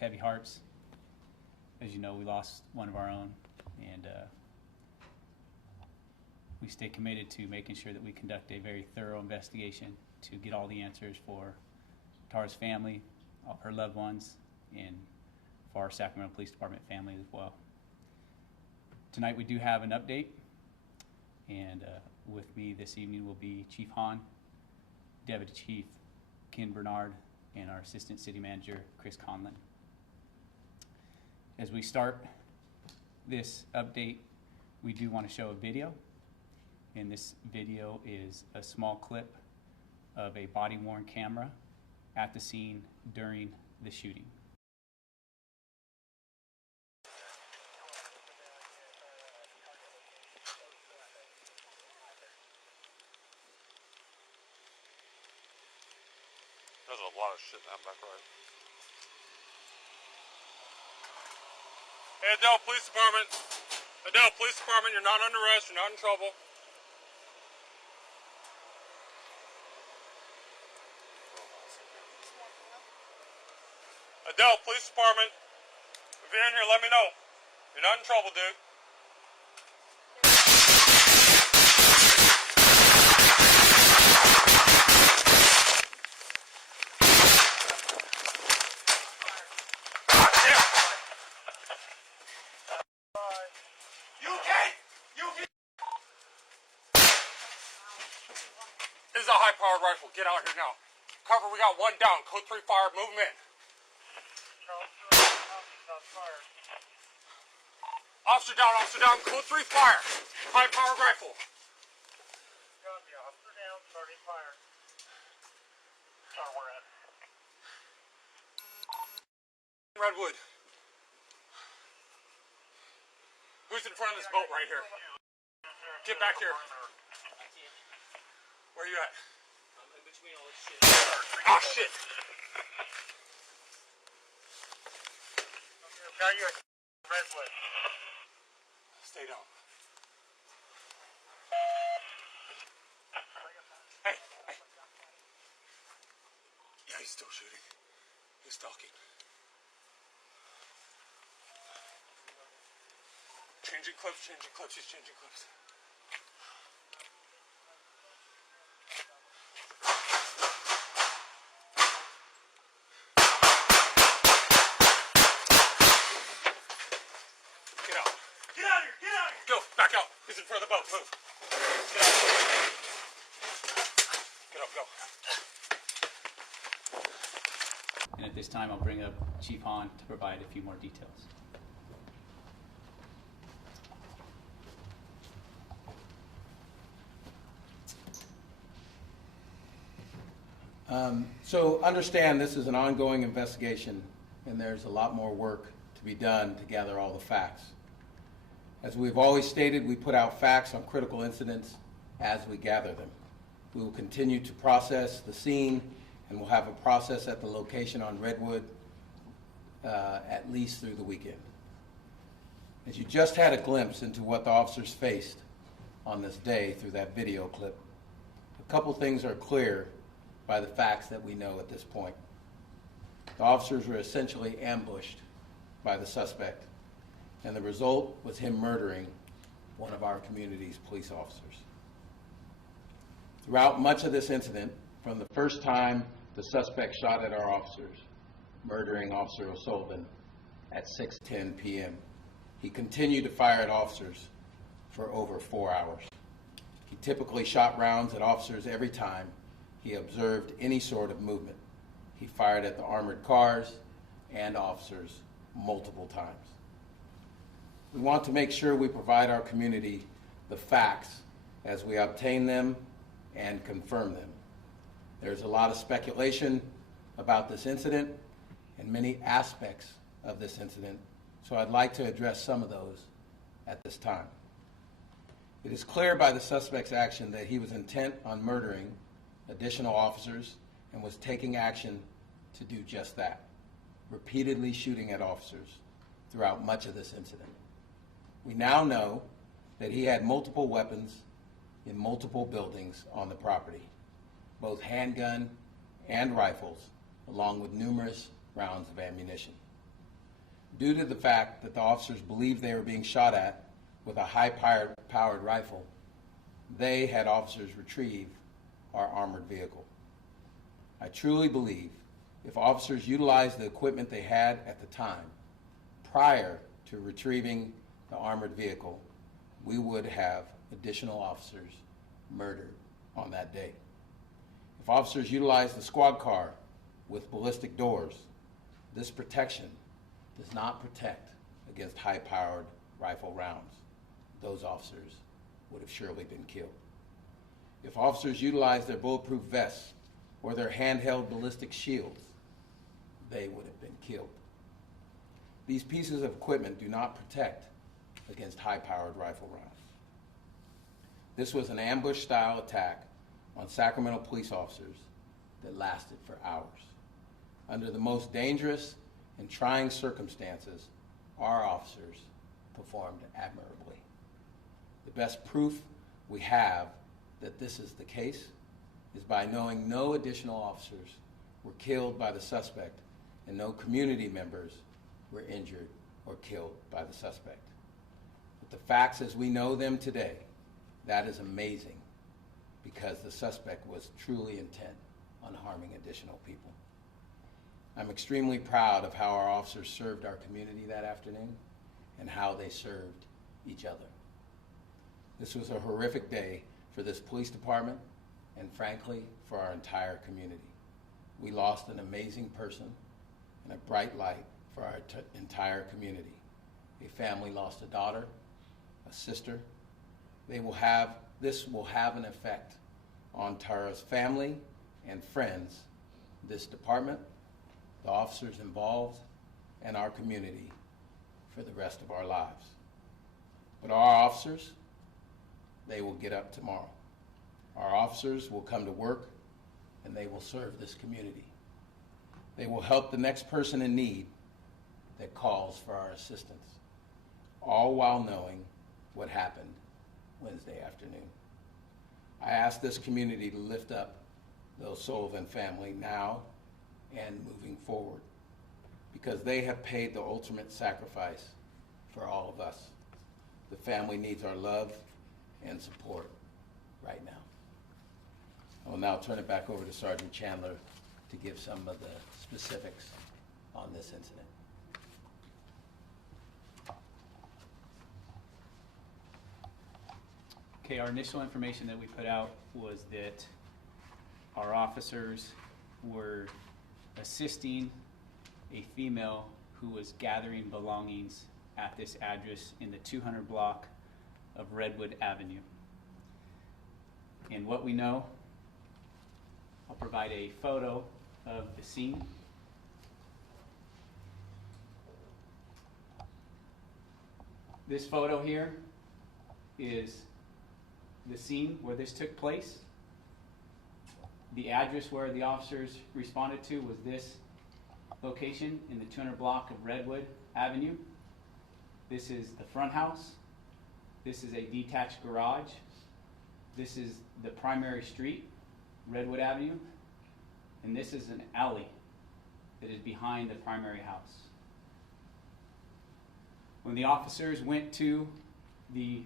heavy hearts. As you know, we lost one of our own, and we stay committed to making sure that we conduct a very thorough investigation to get all the answers for Tara's family, all her loved ones, and for our Sacramento Police Department family as well. Tonight we do have an update, and with me this evening will be Chief Hahn, Deputy Chief Ken Bernard, and our Assistant City Manager Chris Conlon. As we start this update, we do want to show a video, and this video is a small clip of a body-worn camera at the scene during the shooting. There's a lot of shit in that back right. Hey, Adele Police Department. Adele Police Department, you're not under arrest, you're not in trouble. Adele Police Department, if you're in here, let me know. You're not in trouble, dude. This is a high-powered rifle. Get out here now. Cover, we got one down. Code 3 fire, move him in. Officer down, code 3 fire. High-powered rifle. Copy, officer down, starting fire. Sorry, we're at. Redwood. Who's in front of this boat right here? Get back here. Where you at? I'm in between all this shit. Ah, shit. Got you at Redwood. Stay down. Hey. Yeah, he's still shooting. He's talking. Changing clips. He's changing clips. Get out. Get out of here! Go, back out. He's in front of the boat. Move. Get out. Get up, go. And at this time, I'll bring up Chief Hahn to provide a few more details. So understand this is an ongoing investigation, and there's a lot more work to be done to gather all the facts. As we've always stated, we put out facts on critical incidents as we gather them. We will continue to process the scene, and we'll have a process at the location on Redwood at least through the weekend. As you just had a glimpse into what the officers faced on this day through that video clip, a couple things are clear by the facts that we know at this point. The officers were essentially ambushed by the suspect, and the result was him murdering one of our community's police officers. Throughout much of this incident, from the first time the suspect shot at our officers, murdering Officer O'Sullivan at 6:10 p.m., he continued to fire at officers for over 4 hours. He typically shot rounds at officers every time he observed any sort of movement. He fired at the armored cars and officers multiple times. We want to make sure we provide our community the facts as we obtain them and confirm them. There's a lot of speculation about this incident and many aspects of this incident, so I'd like to address some of those at this time. It is clear by the suspect's action that he was intent on murdering additional officers and was taking action to do just that, repeatedly shooting at officers throughout much of this incident. We now know that he had multiple weapons in multiple buildings on the property, both handgun and rifles, along with numerous rounds of ammunition. Due to the fact that the officers believed they were being shot at with a high-powered rifle, they had officers retrieve our armored vehicle. I truly believe if officers utilized the equipment they had at the time, prior to retrieving the armored vehicle, we would have additional officers murdered on that day. If officers utilized the squad car with ballistic doors, this protection does not protect against high-powered rifle rounds. Those officers would have surely been killed. If officers utilized their bulletproof vests or their handheld ballistic shields, they would have been killed. These pieces of equipment do not protect against high-powered rifle rounds. This was an ambush-style attack on Sacramento police officers that lasted for hours. Under the most dangerous and trying circumstances, our officers performed admirably. The best proof we have that this is the case is by knowing no additional officers were killed by the suspect and no community members were injured or killed by the suspect. With the facts as we know them today, that is amazing because the suspect was truly intent on harming additional people. I'm extremely proud of how our officers served our community that afternoon and how they served each other. This was a horrific day for this police department and frankly for our entire community. We lost an amazing person and a bright light for our entire community. A family lost a daughter, a sister. This will have an effect on Tara's family and friends, this department, the officers involved, and our community for the rest of our lives. But our officers, they will get up tomorrow. Our officers will come to work and they will serve this community. They will help the next person in need that calls for our assistance, all while knowing what happened Wednesday afternoon. I ask this community to lift up the O'Sullivan family now and moving forward because they have paid the ultimate sacrifice for all of us. The family needs our love and support right now. I will now turn it back over to Sergeant Chandler to give some of the specifics on this incident. Okay, our initial information that we put out was that our officers were assisting a female who was gathering belongings at this address in the 200 block of Redwood Avenue. And what we know, I'll provide a photo of the scene. This photo here is the scene where this took place. The address where the officers responded to was this location in the 200 block of Redwood Avenue. This is the front house. This is a detached garage. This is the primary street, Redwood Avenue. And this is an alley that is behind the primary house. When the officers went to the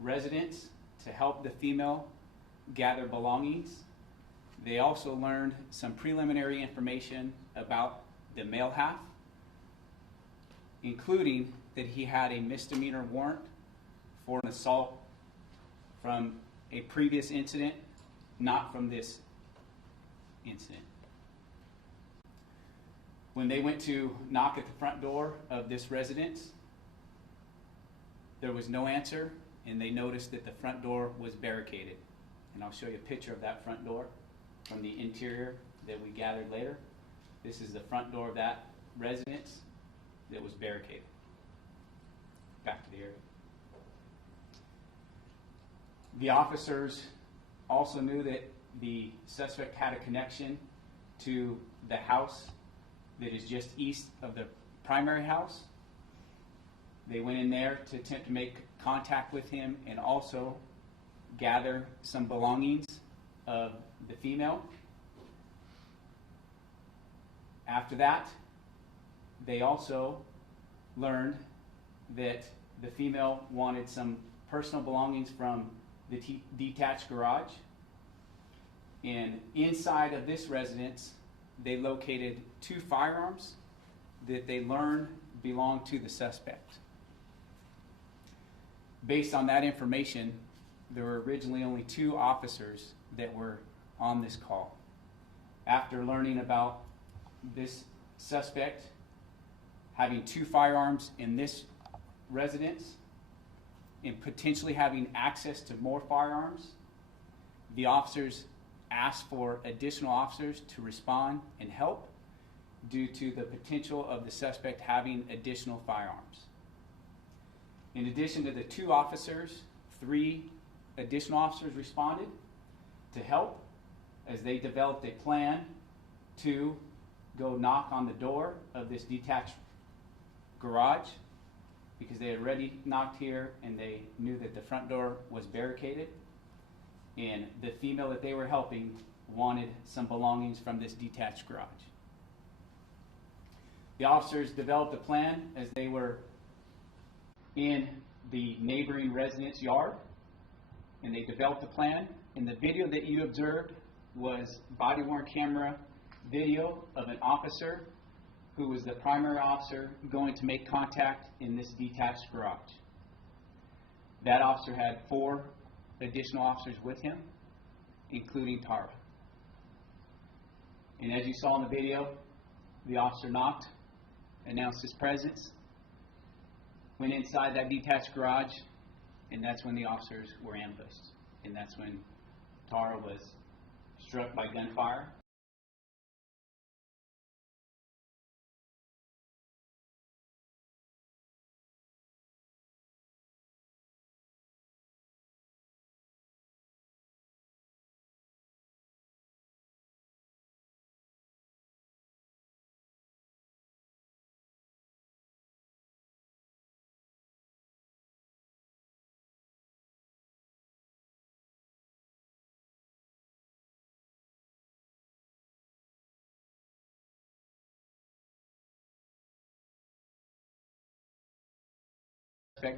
residence to help the female gather belongings, they also learned some preliminary information about the male half, including that he had a misdemeanor warrant for an assault from a previous incident, not from this incident. When they went to knock at the front door of this residence, there was no answer, and they noticed that the front door was barricaded. And I'll show you a picture of that front door from the interior that we gathered later. This is the front door of that residence that was barricaded. Back to the area. The officers also knew that the suspect had a connection to the house that is just east of the primary house. They went in there to attempt to make contact with him and also gather some belongings of the female. After that, they also learned that the female wanted some personal belongings from the detached garage. And inside of this residence, they located 2 firearms that they learned belonged to the suspect. Based on that information, there were originally only 2 officers that were on this call. After learning about this suspect having 2 firearms in this residence and potentially having access to more firearms, the officers asked for additional officers to respond and help due to the potential of the suspect having additional firearms. In addition to the 2 officers, 3 additional officers responded to help as they developed a plan to go knock on the door of this detached garage, because they had already knocked here and they knew that the front door was barricaded, and the female that they were helping wanted some belongings from this detached garage. The officers developed a plan as they were in the neighboring residence yard, and they developed a plan, and the video that you observed was body-worn camera video of an officer who was the primary officer going to make contact in this detached garage. That officer had 4 additional officers with him, including Tara. And as you saw in the video, the officer knocked, announced his presence, went inside that detached garage, and that's when the officers were ambushed. And that's when Tara was struck by gunfire.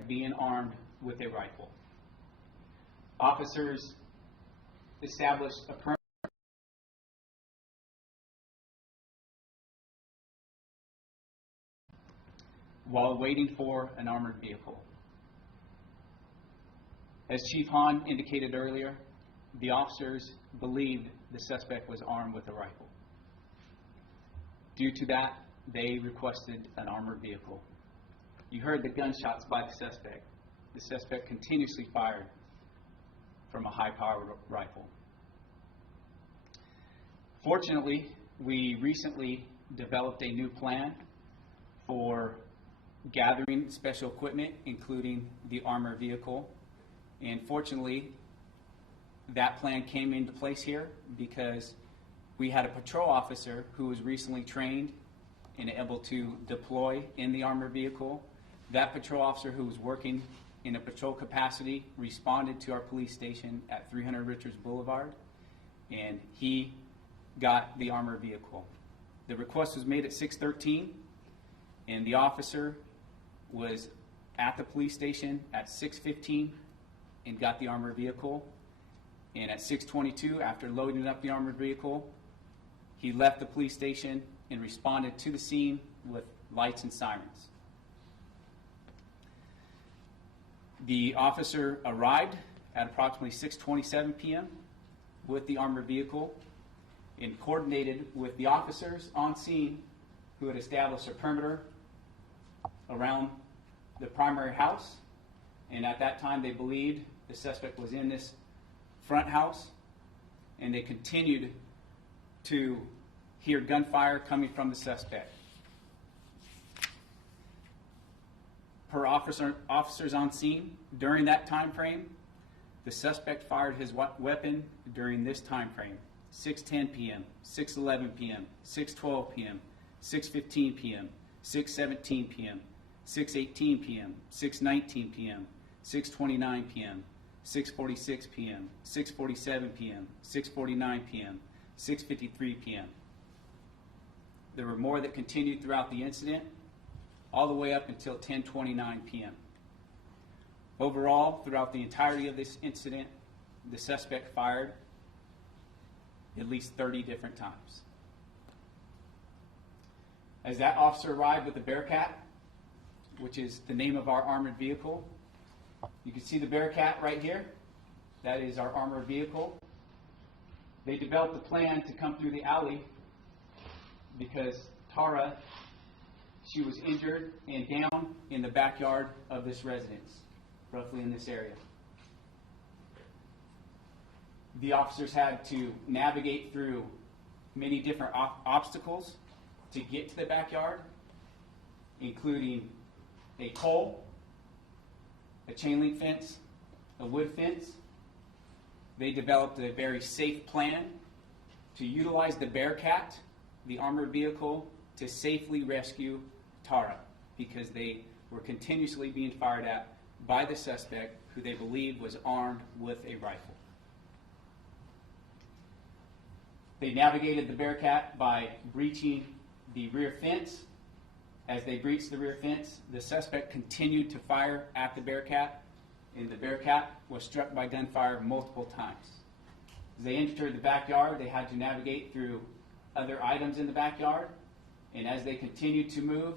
Being armed with a rifle. Officers established a perimeter while waiting for an armored vehicle. As Chief Hahn indicated earlier, the officers believed the suspect was armed with a rifle. Due to that, they requested an armored vehicle. You heard the gunshots by the suspect. The suspect continuously fired from a high-powered rifle. Fortunately, we recently developed a new plan for gathering special equipment, including the armored vehicle. And fortunately, that plan came into place here because we had a patrol officer who was recently trained and able to deploy in the armored vehicle. That patrol officer, who was working in a patrol capacity, responded to our police station at 300 Richards Boulevard, and he got the armored vehicle. The request was made at 6:13, and the officer was at the police station at 6:15 and got the armored vehicle. And at 6:22, after loading up the armored vehicle, he left the police station and responded to the scene with lights and sirens. The officer arrived at approximately 6:27 p.m. with the armored vehicle and coordinated with the officers on scene who had established a perimeter around the primary house. And at that time, they believed the suspect was in this front house, and they continued to hear gunfire coming from the suspect. Per officers on scene, during that time frame, the suspect fired his weapon during this time frame: 6:10 p.m., 6:11 p.m., 6:12 p.m., 6:15 p.m., 6:17 p.m., 6:18 p.m., 6:19 p.m., 6:29 p.m., 6:46 p.m., 6:47 p.m., 6:49 p.m., 6:53 p.m. There were more that continued throughout the incident. all the way up until 10:29 p.m. Overall, throughout the entirety of this incident, the suspect fired at least 30 different times. As that officer arrived with the Bearcat, which is the name of our armored vehicle, you can see the Bearcat right here. That is our armored vehicle. They developed a plan to come through the alley because Tara, she was injured and down in the backyard of this residence, roughly in this area. The officers had to navigate through many different obstacles to get to the backyard, including a pole, a chain link fence, a wood fence. They developed a very safe plan to utilize the Bearcat, the armored vehicle, to safely rescue Tara because they were continuously being fired at by the suspect who they believed was armed with a rifle. They navigated the Bearcat by breaching the rear fence. As they breached the rear fence, the suspect continued to fire at the Bearcat, and the Bearcat was struck by gunfire multiple times. As they entered the backyard, they had to navigate through other items in the backyard, and as they continued to move,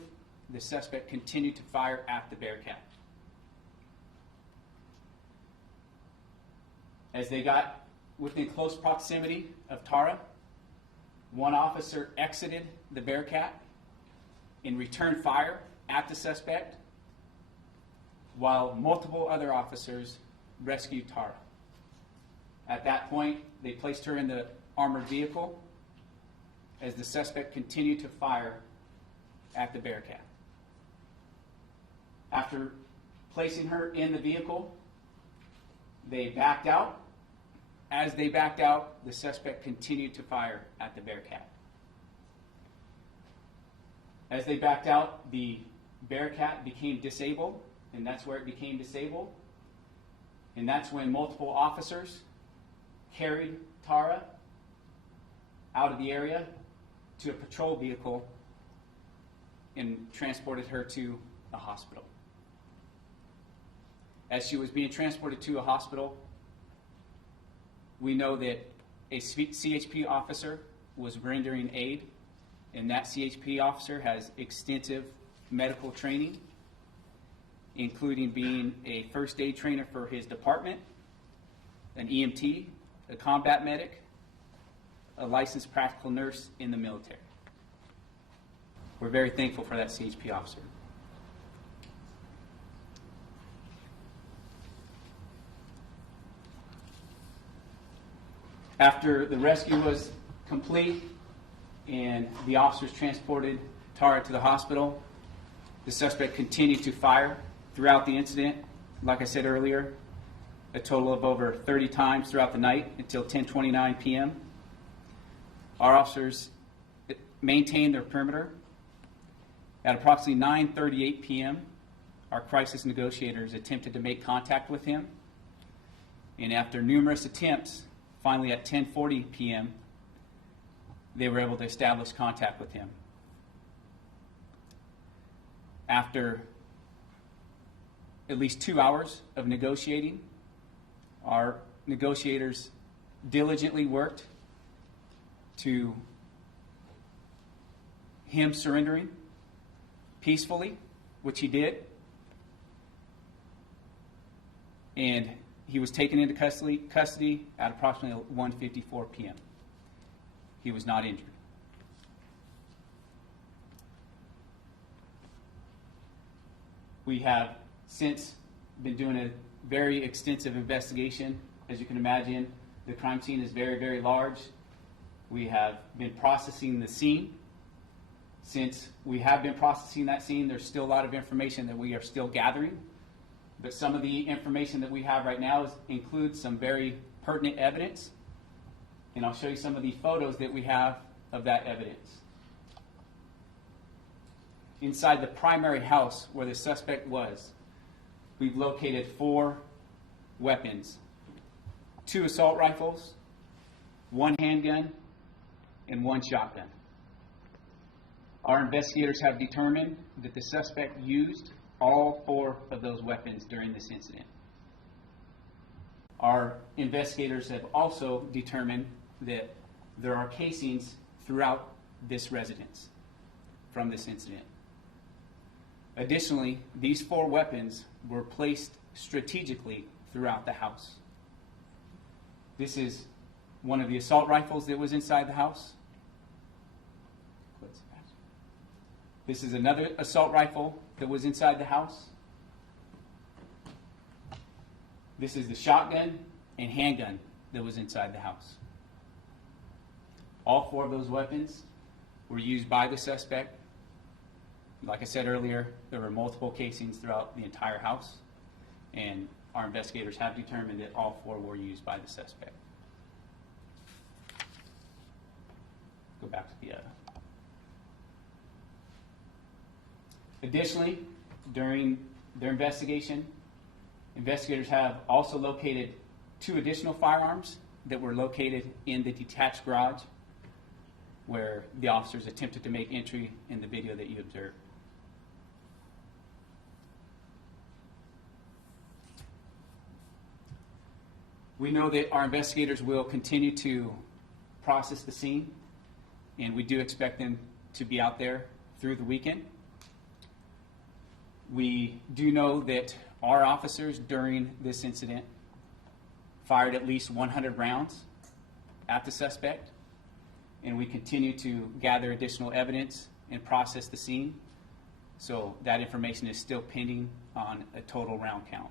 the suspect continued to fire at the Bearcat. As they got within close proximity of Tara, one officer exited the Bearcat and returned fire at the suspect, while multiple other officers rescued Tara. At that point, they placed her in the armored vehicle as the suspect continued to fire at the Bearcat. After placing her in the vehicle, they backed out. As they backed out, the suspect continued to fire at the Bearcat. As they backed out, the Bearcat became disabled, and that's where it became disabled. And that's when multiple officers carried Tara out of the area to a patrol vehicle and transported her to a hospital. As she was being transported to a hospital, we know that a CHP officer was rendering aid, and that CHP officer has extensive medical training, including being a first aid trainer for his department, an EMT, a combat medic, a licensed practical nurse in the military. We're very thankful for that CHP officer. After the rescue was complete and the officers transported Tara to the hospital, the suspect continued to fire throughout the incident. Like I said earlier, a total of over 30 times throughout the night until 10:29 p.m. Our officers maintained their perimeter. At approximately 9:38 p.m., our crisis negotiators attempted to make contact with him, and after numerous attempts, finally at 10:40 p.m., they were able to establish contact with him. After at least 2 hours of negotiating, our negotiators diligently worked to him surrendering peacefully, which he did, and he was taken into custody at approximately 1:54 p.m. He was not injured. We have since been doing a very extensive investigation. As you can imagine, the crime scene is very, very large. We have been processing the scene. Since we have been processing that scene, there's still a lot of information that we are still gathering. But some of the information that we have right now includes some very pertinent evidence. And I'll show you some of the photos that we have of that evidence. Inside the primary house where the suspect was, we've located 4 weapons: 2 assault rifles, 1 handgun, and 1 shotgun. Our investigators have determined that the suspect used all 4 of those weapons during this incident. Our investigators have also determined that there are casings throughout this residence from this incident. Additionally, these 4 weapons were placed strategically throughout the house. This is one of the assault rifles that was inside the house. This is another assault rifle that was inside the house. This is the shotgun and handgun that was inside the house. All 4 of those weapons were used by the suspect. Like I said earlier, there were multiple casings throughout the entire house, and our investigators have determined that all 4 were used by the suspect. Go back to the Additionally, during their investigation, investigators have also located 2 additional firearms that were located in the detached garage where the officers attempted to make entry in the video that you observed. We know that our investigators will continue to process the scene, and we do expect them to be out there through the weekend. We do know that our officers during this incident fired at least 100 rounds at the suspect, and we continue to gather additional evidence and process the scene. So that information is still pending on a total round count.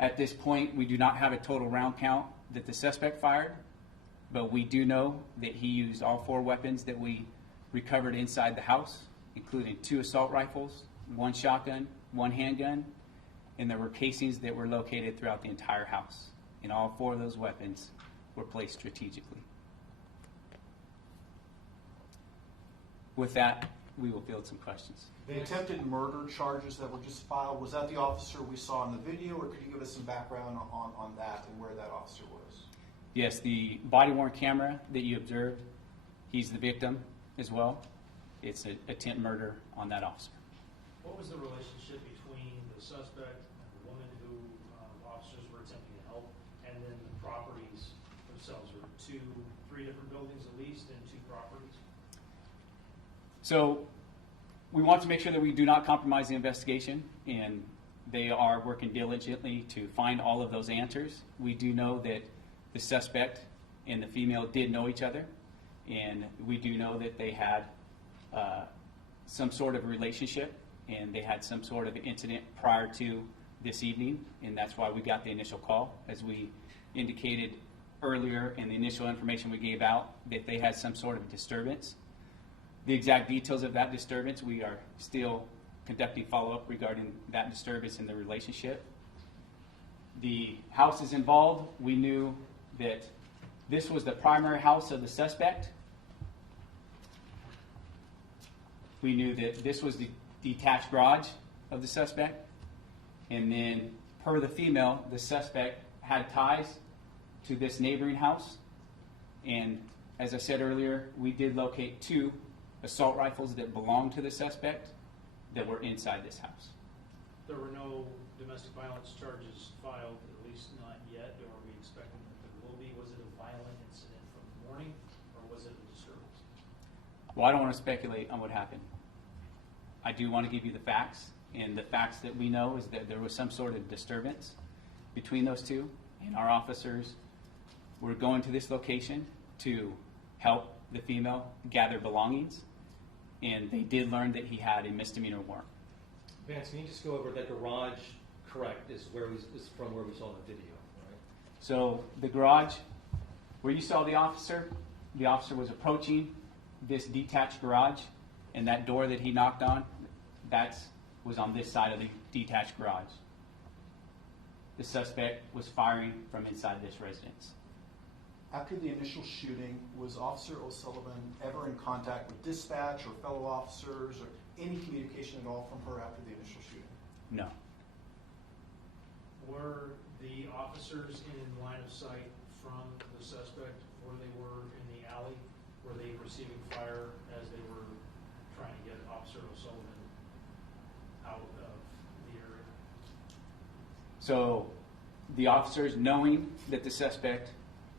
At this point, we do not have a total round count that the suspect fired, but we do know that he used all 4 weapons that we recovered inside the house, including 2 assault rifles, 1 shotgun, 1 handgun, and there were casings that were located throughout the entire house. And all 4 of those weapons were placed strategically. With that, we will field some questions. The attempted murder charges that were just filed, was that the officer we saw in the video, or could you give us some background on that and where that officer was? Yes, the body-worn camera that you observed, he's the victim as well. It's an attempt murder on that officer. What was the relationship between the suspect and the woman who officers were attempting to help, and then the properties themselves? Were 3 different buildings at least, and 2 properties? So we want to make sure that we do not compromise the investigation, and they are working diligently to find all of those answers. We do know that the suspect and the female did know each other, and we do know that they had some sort of relationship, and they had some sort of incident prior to this evening, and that's why we got the initial call. As we indicated earlier in the initial information we gave out, that they had some sort of disturbance. The exact details of that disturbance, we are still conducting follow-up regarding that disturbance in the relationship. The houses involved, we knew that this was the primary house of the suspect. We knew that this was the detached garage of the suspect. And then, per the female, the suspect had ties to this neighboring house. And as I said earlier, we did locate 2 assault rifles that belonged to the suspect that were inside this house. There were no domestic violence charges filed, at least not yet, or are we expecting that there will be? Was it a violent incident from the morning, or was it a disturbance? Well, I don't want to speculate on what happened. I do want to give you the facts, and the facts that we know is that there was some sort of disturbance between those 2, and our officers were going to this location to help the female gather belongings, and they did learn that he had a misdemeanor warrant. Vance, can you just go over that garage? Correct, is from where we saw the video, right? So the garage, where you saw the officer was approaching this detached garage, and that door that he knocked on, that was on this side of the detached garage. The suspect was firing from inside this residence. After the initial shooting, was Officer O'Sullivan ever in contact with dispatch or fellow officers, or any communication at all from her after the initial shooting? No. Were the officers in line of sight from the suspect where they were in the alley? Were they receiving fire as they were trying to get Officer O'Sullivan out of the area? So the officers, knowing that the suspect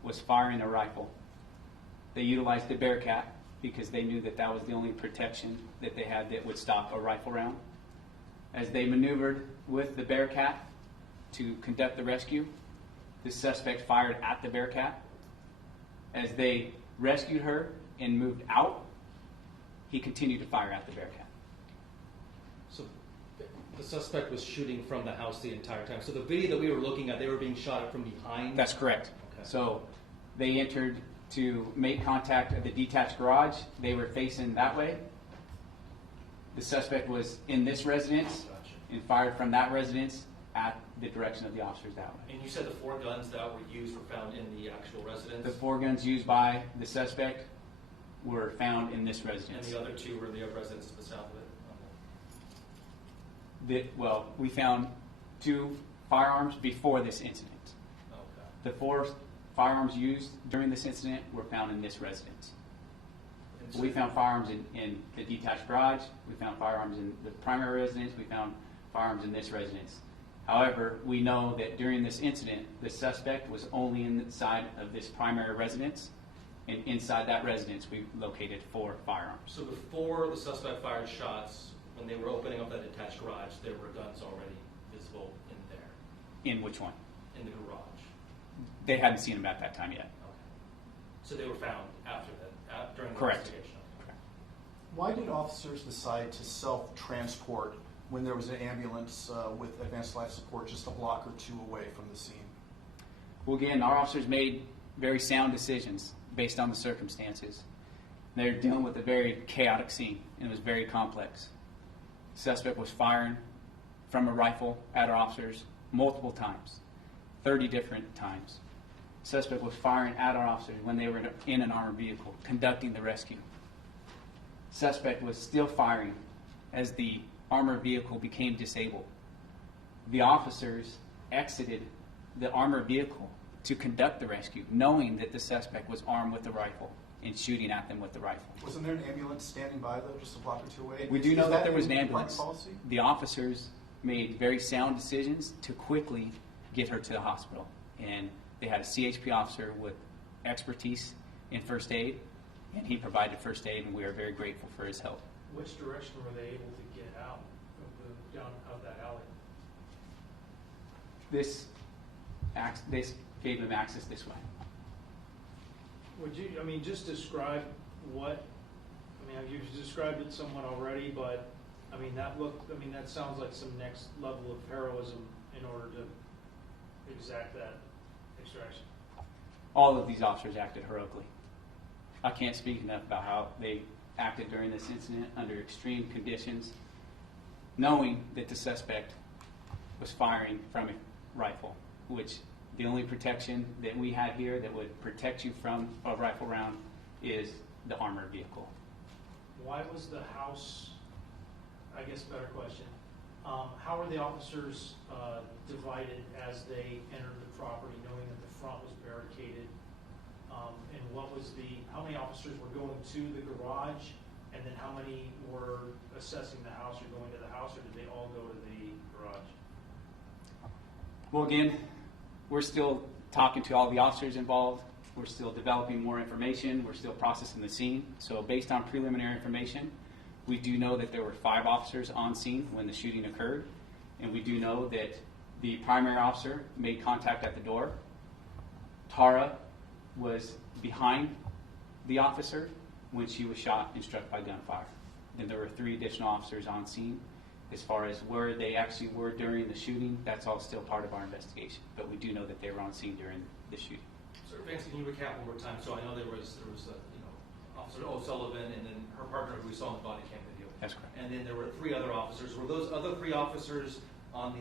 was firing a rifle, they utilized the Bearcat because they knew that that was the only protection that they had that would stop a rifle round. As they maneuvered with the Bearcat to conduct the rescue, the suspect fired at the Bearcat. As they rescued her and moved out, he continued to fire at the Bearcat. So the suspect was shooting from the house the entire time. So the video that we were looking at, they were being shot at from behind? That's correct. Okay. So they entered to make contact at the detached garage. They were facing that way. The suspect was in this residence and fired from that residence at the direction of the officers that way. And you said the 4 guns that were used were found in the actual residence? The 4 guns used by the suspect were found in this residence. And the other 2 were in the other residence to the south of it? Well, we found 2 firearms before this incident. Okay. The 4 firearms used during this incident were found in this residence. And so- We found firearms in the detached garage. We found firearms in the primary residence. We found firearms in this residence. However, we know that during this incident, the suspect was only inside of this primary residence, and inside that residence, we located 4 firearms. So before the suspect fired shots, when they were opening up that detached garage, there were guns already visible in there, In which one? in the garage? They hadn't seen them at that time yet. Okay. So they were found after that, during the Correct. investigation? Why did officers decide to self-transport when there was an ambulance with advanced life support just a block or 2 away from the scene? Well, again, our officers made very sound decisions based on the circumstances. They're dealing with a very chaotic scene, and it was very complex. The suspect was firing from a rifle at our officers multiple times, 30 different times. The suspect was firing at our officers when they were in an armored vehicle, conducting the rescue. The suspect was still firing as the armored vehicle became disabled. The officers exited the armored vehicle to conduct the rescue, knowing that the suspect was armed with a rifle and shooting at them with the rifle. Wasn't there an ambulance standing by, though, just a block or 2 away? We do Is know that there was an in ambulance. policy? The officers made very sound decisions to quickly get her to the hospital. And they had a CHP officer with expertise in first aid, and he provided first aid, and we are very grateful for his help. Which direction were they able to get out of down of that alley? This gave them access this way. Would you, just describe what, you've described it somewhat already, but, that sounds like some next level of heroism in order to exact that extraction. All of these officers acted heroically. I can't speak enough about how they acted during this incident under extreme conditions, knowing that the suspect was firing from a rifle, which the only protection that we had here that would protect you from a rifle round is the armored vehicle. Why was the house, I guess better question, how were the officers divided as they entered the property, knowing that the front was barricaded? And how many officers were going to the garage, and then how many were assessing the house or going to the house, or did they all go to the garage? Well, again, we're still talking to all the officers involved. We're still developing more information. We're still processing the scene. So based on preliminary information, we do know that there were 5 officers on scene when the shooting occurred. And we do know that the primary officer made contact at the door. Tara was behind the officer when she was shot and struck by gunfire. Then there were 3 additional officers on scene. As far as where they actually were during the shooting, that's all still part of our investigation. But we do know that they were on scene during the shooting. So Vance, can you recap one more time? So I know there was Officer O'Sullivan and then her partner who we saw in the body cam video. That's correct. And then there were 3 other officers. Were those other 3 officers on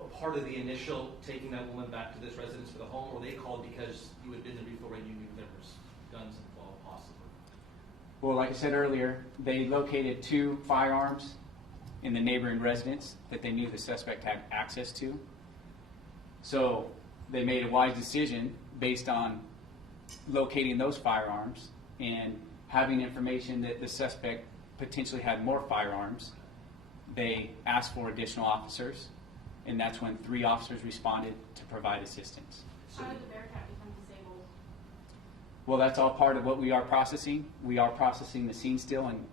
a part of the initial taking that woman back to this residence for the home, or were they called because you had been there before and you knew there was guns involved possibly? Well, like I said earlier, they located 2 firearms in the neighboring residence that they knew the suspect had access to. So they made a wise decision based on locating those firearms and having information that the suspect potentially had more firearms, they asked for additional officers, and that's when 3 officers responded to provide assistance. How did the Bearcat become disabled? Well, that's all part of what we are processing. We are processing the scene still and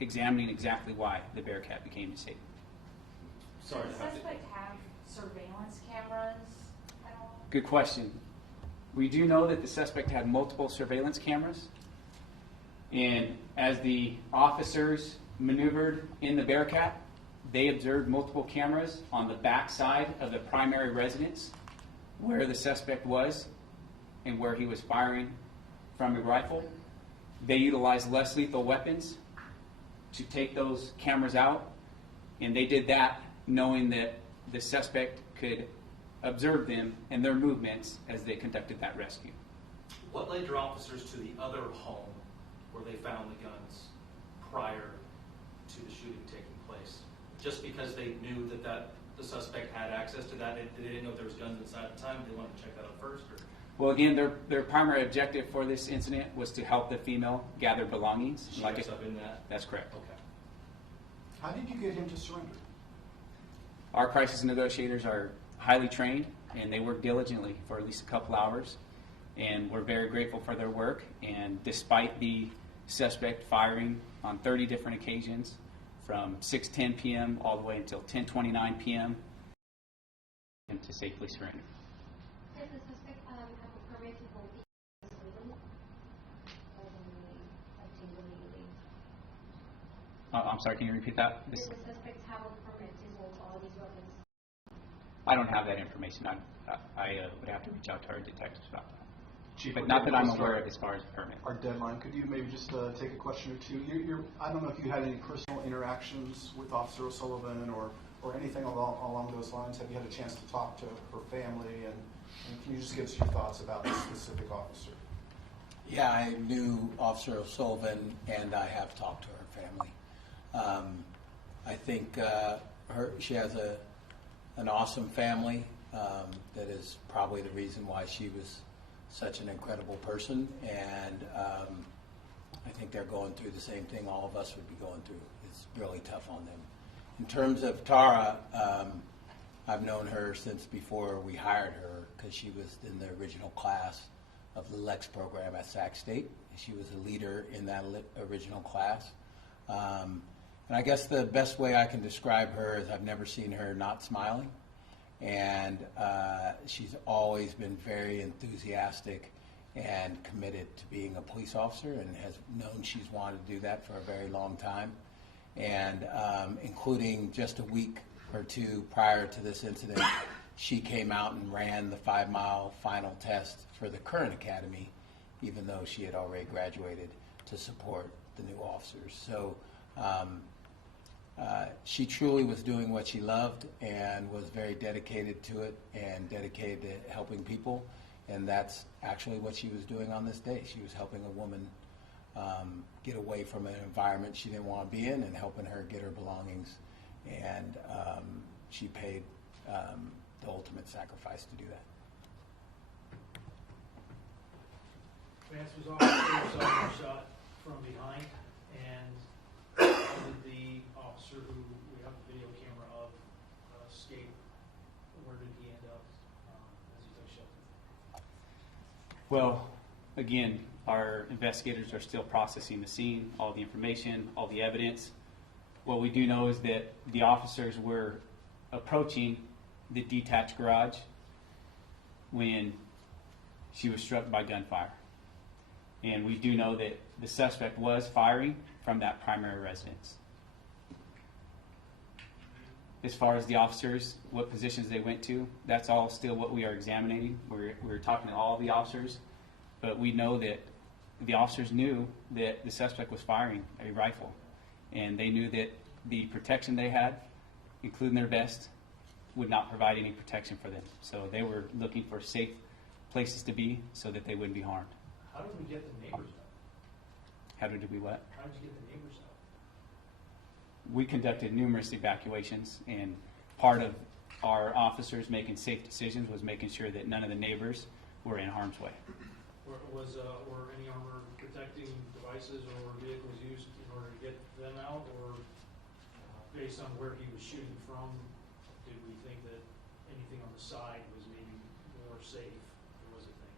examining exactly why the Bearcat became disabled. Sorry Does to the have to. suspect have surveillance cameras at all? Good question. We do know that the suspect had multiple surveillance cameras, and as the officers maneuvered in the Bearcat, they observed multiple cameras on the back side of the primary residence where the suspect was and where he was firing from a rifle. They utilized less lethal weapons to take those cameras out, and they did that knowing that the suspect could observe them and their movements as they conducted that rescue. What led your officers to the other home where they found the guns prior to the shooting taking place? Just because they knew that the suspect had access to that, they didn't know if there was guns inside at the time, they wanted to check that out first? Or? Well, again, their primary objective for this incident was to help the female gather belongings. She was up in that? That's correct. Okay. How did you get him to surrender? Our crisis negotiators are highly trained, and they work diligently for at least a couple hours, and we're very grateful for their work. And despite the suspect firing on 30 different occasions from 6:10 p.m. all the way until 10:29 p.m., and to safely surrender. Does the suspect have a permit to hold these legally? Or can we obtain them legally? I'm sorry, can you repeat that? Does the suspect have a permit to hold all these weapons? I don't have that information. I would have to reach out to our detectives about that. Chief, But not that I'm aware of as far as permit. Our deadline, could you maybe just take a question or two? I don't know if you had any personal interactions with Officer O'Sullivan or anything along those lines. Have you had a chance to talk to her family? And can you just give us your thoughts about this specific officer? Yeah, I knew Officer O'Sullivan, and I have talked to her family. I think she has an awesome family. That is probably the reason why she was such an incredible person, and I think they're going through the same thing all of us would be going through. It's really tough on them. In terms of Tara, I've known her since before we hired her because she was in the original class of the LEX program at Sac State. She was a leader in that original class. And I guess the best way I can describe her is I've never seen her not smiling. And she's always been very enthusiastic and committed to being a police officer and has known she's wanted to do that for a very long time. And including just a week or two prior to this incident, she came out and ran the 5-mile final test for the current academy, even though she had already graduated to support the new officers. So she truly was doing what she loved and was very dedicated to it and dedicated to helping people. And that's actually what she was doing on this day. She was helping a woman get away from an environment she didn't want to be in and helping her get her belongings. And she paid the ultimate sacrifice to do that. Vance was also shot from behind, and how did the officer who we have the video camera of escape? Where did he end up as he took shelter? Well, again, our investigators are still processing the scene, all the information, all the evidence. What we do know is that the officers were approaching the detached garage when she was struck by gunfire. And we do know that the suspect was firing from that primary residence. As far as the officers, what positions they went to, that's all still what we are examining. We're talking to all the officers, but we know that the officers knew that the suspect was firing a rifle, and they knew that the protection they had, including their vest, would not provide any protection for them. So they were looking for safe places to be so that they wouldn't be harmed. How did we get the neighbors out? How did we what? How did you get the neighbors out? We conducted numerous evacuations, and part of our officers making safe decisions was making sure that none of the neighbors were in harm's way. Were any armor protecting devices or vehicles used in order to get them out, or based on where he was shooting from, did we think that anything on the side was maybe more safe, or was it thing?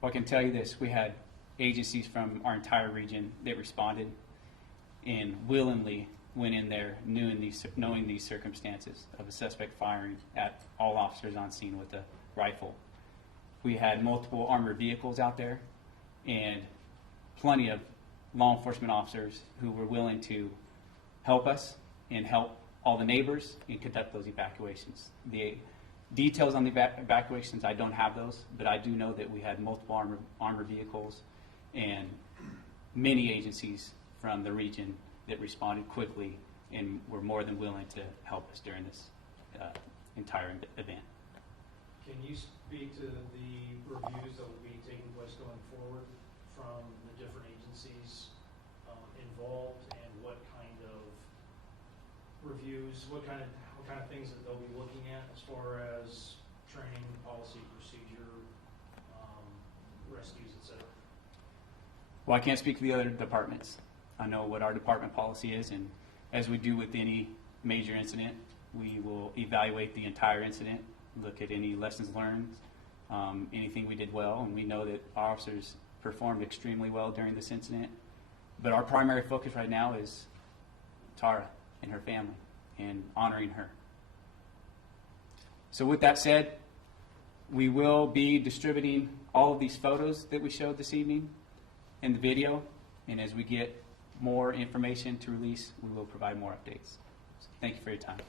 Well, I can tell you this, we had agencies from our entire region that responded and willingly went in there knowing these circumstances of a suspect firing at all officers on scene with a rifle. We had multiple armored vehicles out there and plenty of law enforcement officers who were willing to help us and help all the neighbors and conduct those evacuations. The details on the evacuations, I don't have those, but I do know that we had multiple armored vehicles and many agencies from the region that responded quickly and were more than willing to help us during this entire event. Can you speak to the reviews that will be taking place going forward from the different agencies involved, and what kind of reviews, what kind of things that they'll be looking at as far as training, policy, procedure, rescues, etc.? Well, I can't speak for the other departments. I know what our department policy is, and as we do with any major incident, we will evaluate the entire incident, look at any lessons learned, anything we did well, and we know that our officers performed extremely well during this incident. But our primary focus right now is Tara and her family and honoring her. So with that said, we will be distributing all of these photos that we showed this evening in the video, and as we get more information to release, we will provide more updates. So thank you for your time.